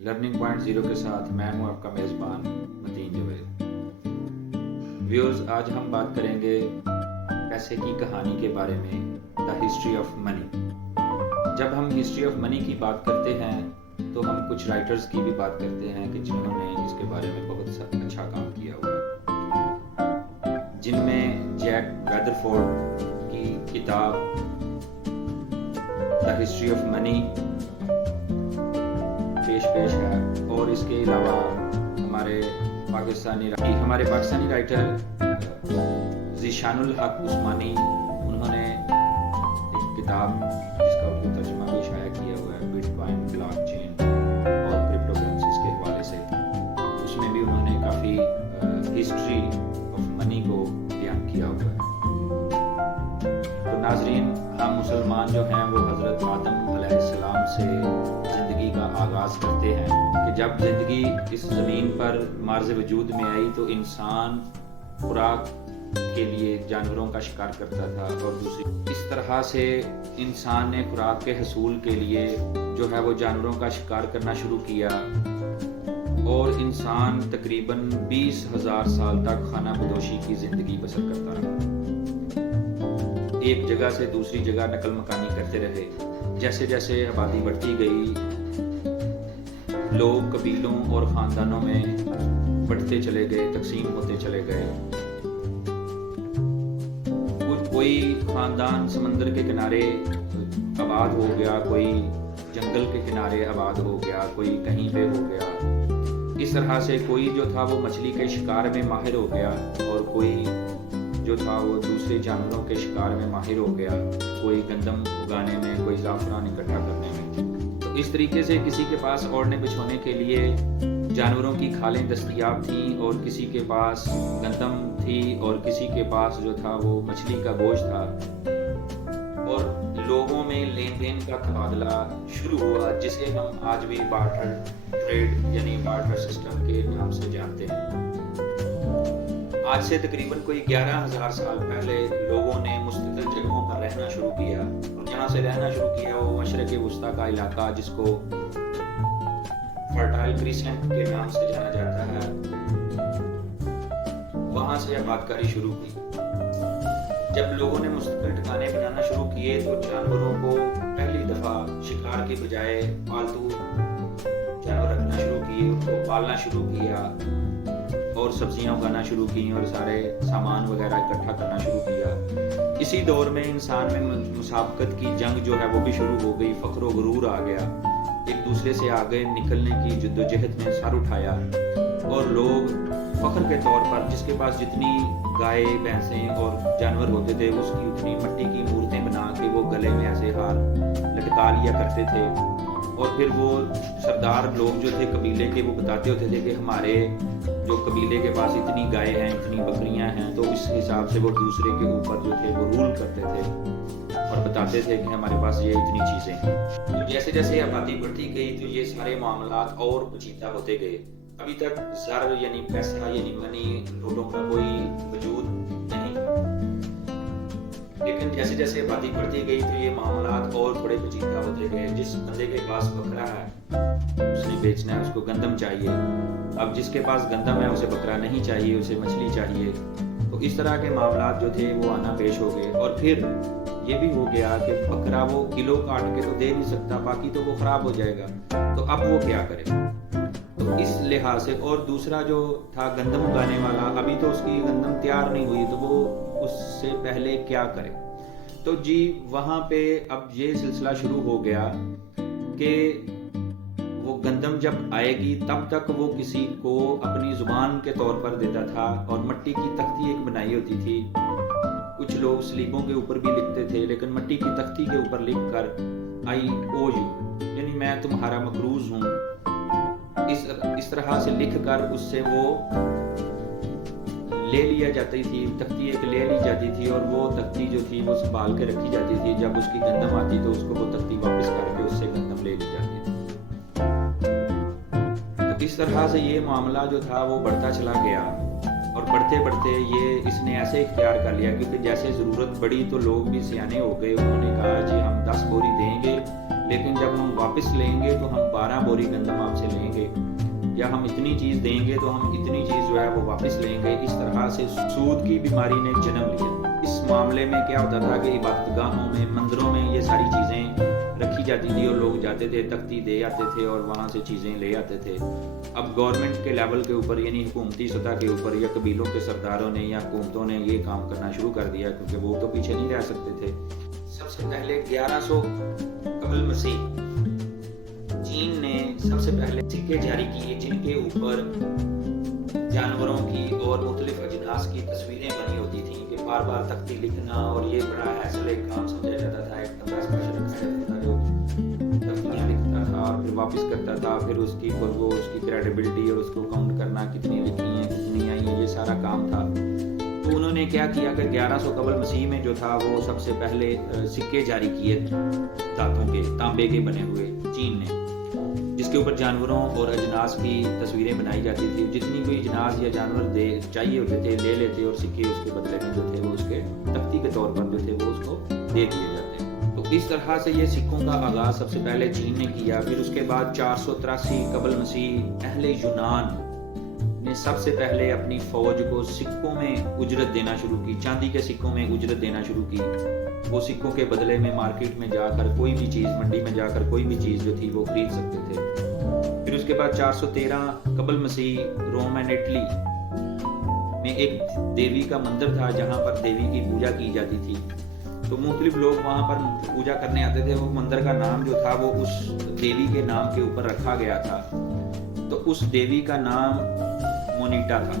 Learning point zero کے ساتھ میں ہوں آپ کا میزبان متین جاوید۔ ویورز، آج ہم بات کریں گے پیسے کی کہانی کے بارے میں، دا ہسٹری آف منی۔ جب ہم ہسٹری آف منی کی بات کرتے ہیں تو ہم کچھ رائٹرز کی بھی بات کرتے ہیں کہ جنہوں نے اس کے بارے میں بہت اچھا کام کیا ہوا ہے، جن میں جیک ویدرفورڈ کی کتاب دا ہسٹری آف منی پیش ہے، اور اس کے علاوہ ہمارے پاکستانی رائٹر ذیشان الحق عثمانی، انہوں نے ایک کتاب جس کا اردو ترجمہ بھی شائع کیا ہوا ہے، بٹ کوائن، بلاک چین اور کرپٹو کرنسیز کے حوالے سے، اس میں بھی انہوں نے کافی ہسٹری آف منی کو بیان کیا ہوا ہے۔ تو ناظرین، ہم مسلمان جو ہیں وہ حضرت آدم علیہ السلام سے زندگی کا آغاز کرتے ہیں کہ جب زندگی اس زمین پر مارز وجود میں آئی تو انسان خوراک کے لیے جانوروں کا شکار کرتا تھا، اور دوسری اس طرح سے انسان نے خوراک کے حصول کے لیے جو ہے وہ جانوروں کا شکار کرنا شروع کیا، اور انسان تقریباً 20,000 سال تک خانہ بدوشی کی زندگی بسر کرتا رہا، ایک جگہ سے دوسری جگہ نقل مکانی کرتے رہے۔ جیسے جیسے آبادی بڑھتی گئی، لوگ قبیلوں اور خاندانوں میں بڑھتے چلے گئے، تقسیم ہوتے چلے گئے۔ کوئی خاندان سمندر کے کنارے آباد ہو گیا، کوئی جنگل کے کنارے آباد ہو گیا، کوئی کہیں پہ ہو گیا۔ اس طرح سے کوئی جو تھا وہ مچھلی کے شکار میں ماہر ہو گیا، اور کوئی جو تھا وہ دوسرے جانوروں کے شکار میں ماہر ہو گیا، کوئی گندم اگانے میں، کوئی زعفران اکٹھا کرنے میں۔ تو اس طریقے سے کسی کے پاس اوڑھنے بچھونے کے لیے جانوروں کی کھالیں دستیاب تھیں، اور کسی کے پاس گندم تھی، اور کسی کے پاس جو تھا وہ مچھلی کا گوشت تھا، اور لوگوں میں لین دین کا تبادلہ شروع ہوا، جسے ہم آج بھی بارٹر ٹریڈ یعنی بارٹر سسٹم کے نام سے جانتے ہیں۔ آج سے تقریباً کوئی 11,000 سال پہلے لوگوں نے مستقل جگہوں پر رہنا شروع کیا، اور جہاں سے رہنا شروع کیا وہ مشرق وسطیٰ کا علاقہ، جس کو فرٹائل کریسنٹ کے نام سے جانا جاتا ہے، وہاں سے آباد کاری شروع کی۔ جب لوگوں نے مستقل ٹھکانے بنانا شروع کیے تو جانوروں کو پہلی دفعہ شکار کی بجائے پالتو جانور رکھنا شروع کیے، ان کو پالنا شروع کیا، اور سبزیاں اگانا شروع کی، اور سارے سامان وغیرہ اکٹھا کرنا شروع کیا۔ اسی دور میں انسان میں مسابقت کی جنگ جو ہے وہ بھی شروع ہو گئی، فخر و غرور آ گیا، ایک دوسرے سے آگے نکلنے کی جدوجہد میں سر اٹھایا، اور لوگ فخر کے طور پر جس کے پاس جتنی گائے، بھینسیں اور جانور ہوتے تھے اس کی اتنی مٹی کی مورتیں بنا کے وہ گلے میں ایسے ہار لٹکا لیا کرتے تھے، اور پھر وہ سردار لوگ جو تھے قبیلے کے وہ بتاتے ہوتے تھے کہ ہمارے جو قبیلے کے پاس اتنی گائے ہیں، اتنی بکریاں ہیں، تو اس حساب سے وہ دوسرے کے اوپر جو تھے وہ رول کرتے تھے اور بتاتے تھے کہ ہمارے پاس یہ اتنی چیزیں ہیں۔ تو جیسے جیسے آبادی بڑھتی گئی تو یہ سارے معاملات اور پیچیدہ ہوتے گئے۔ ابھی تک زر یعنی پیسہ یعنی منی نوٹوں کا کوئی وجود نہیں، لیکن جیسے جیسے آبادی بڑھتی گئی تو یہ معاملات اور تھوڑے پیچیدہ ہوتے گئے۔ جس بندے کے پاس بکرا ہے اس نے بیچنا ہے، اس کو گندم چاہیے، اب جس کے پاس گندم ہے اسے بکرا نہیں چاہیے، اسے مچھلی چاہیے۔ تو اس طرح کے معاملات جو تھے وہ آنا پیش ہو گئے، اور پھر یہ بھی ہو گیا کہ بکرا وہ کلو کاٹ کے تو دے نہیں سکتا، باقی تو وہ خراب ہو جائے گا، تو اب وہ کیا کرے؟ تو اس لحاظ سے، اور دوسرا جو تھا گندم اگانے والا، ابھی تو اس کی گندم تیار نہیں ہوئی، تو وہ اس سے پہلے کیا کرے؟ تو جی وہاں پہ اب یہ سلسلہ شروع ہو گیا کہ وہ گندم جب آئے گی تب تک وہ کسی کو اپنی زبان کے طور پر دیتا تھا، اور مٹی کی تختی ایک بنائی ہوتی تھی، کچھ لوگ سلیبوں کے اوپر بھی لکھتے تھے، لیکن مٹی کی تختی کے اوپر لکھ کر آئی او یو یعنی میں تمہارا مقروض ہوں، اس طرح سے لکھ کر اس سے وہ لے لیا جاتی تھی، تختی ایک لے لی جاتی تھی، اور وہ تختی جو تھی وہ سنبھال کے رکھی جاتی تھی، جب اس کی گندم آتی تو اس کو وہ تختی واپس کر کے اس سے گندم لے لی جاتی تھی۔ تو اس طرح سے یہ معاملہ جو تھا وہ بڑھتا چلا گیا، اور بڑھتے بڑھتے یہ اس نے ایسے اختیار کر لیا، کیونکہ جیسے ضرورت بڑی تو لوگ بھی سیانے ہو گئے، انہوں نے کہا جی ہم 10 بوری دیں گے لیکن جب ہم واپس لیں گے تو ہم 12 بوری گندم آپ سے لیں گے، یا ہم اتنی چیز دیں گے تو ہم اتنی چیز جو ہے وہ واپس لیں گے۔ اس طرح سے سود کی بیماری نے جنم لیا۔ اس معاملے میں کیا ہوتا تھا کہ عبادت گاہوں میں، مندروں میں یہ ساری چیزیں رکھی جاتی تھی اور لوگ جاتے تھے، تختی دے آتے تھے اور وہاں سے چیزیں لے آتے تھے۔ اب گورنمنٹ کے لیول کے اوپر، یعنی حکومتی سطح کے اوپر، یا قبیلوں کے سرداروں نے یا حکومتوں نے یہ کام کرنا شروع کر دیا، کیونکہ وہ تو پیچھے نہیں رہ سکتے تھے۔ سب سے پہلے 1100 قبل مسیح چین نے سب سے پہلے سکے جاری کیے، جن کے اوپر جانوروں کی اور مختلف اجناس کی تصویریں بنی ہوتی تھیں، کہ بار بار تختی لکھنا اور یہ بڑا حاصل ایک کام سمجھا جاتا تھا۔ ایک بندہ اسپیشل رکھا جاتا تھا جو تختیاں لکھتا تھا اور پھر واپس کرتا تھا، پھر اس کی کریڈیبلٹی اور اس کو کاؤنٹ کرنا، کتنی لکھی ہیں کتنی آئی ہیں، یہ سارا کام تھا۔ تو انہوں نے کیا کیا کہ 1100 قبل مسیح میں جو تھا وہ سب سے پہلے سکے جاری کیے دھاتوں کے، تانبے کے بنے ہوئے، چین نے، جس کے اوپر جانوروں اور اجناس کی تصویریں بنائی جاتی تھی۔ جتنی کوئی اجناس یا جانور چاہیے ہوتے تھے لے لیتے، اور سکے اس کے بدلے میں جو تھے وہ اس کے تختی کے طور پر جو تھے وہ اس کو دے دیے جاتے۔ تو اس طرح سے یہ سکوں کا آغاز سب سے پہلے چین نے کیا۔ پھر اس کے بعد 483 قبل مسیح اہل یونان نے سب سے پہلے اپنی فوج کو سکوں میں اجرت دینا شروع کی، چاندی کے سکوں میں اجرت دینا شروع کی۔ وہ سکوں کے بدلے میں مارکیٹ میں جا کر کوئی بھی چیز، منڈی میں جا کر کوئی بھی چیز جو تھی وہ خرید سکتے تھے۔ پھر اس کے بعد 413 قبل مسیح روم اینڈ اٹلی میں ایک دیوی کا مندر تھا، جہاں پر دیوی کی پوجا کی جاتی تھی۔ تو مختلف لوگ وہاں پر پوجا کرنے آتے تھے۔ وہ مندر کا نام جو تھا وہ اس دیوی کے نام کے اوپر رکھا گیا تھا۔ تو اس دیوی کا نام مونیٹا تھا۔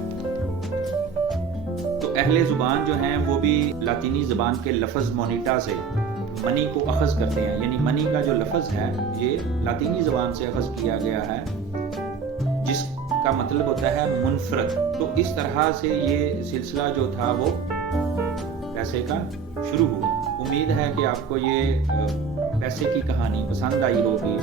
تو اہل زبان جو ہیں وہ بھی لاطینی زبان کے لفظ مونیٹا سے منی کو اخذ کرتے ہیں، یعنی منی کا جو لفظ ہے یہ لاطینی زبان سے اخذ کیا گیا ہے، جس کا مطلب ہوتا ہے منفرد۔ تو اس طرح سے یہ سلسلہ جو تھا وہ پیسے کا شروع ہوا۔ امید ہے کہ آپ کو یہ پیسے کی کہانی پسند آئی ہوگی۔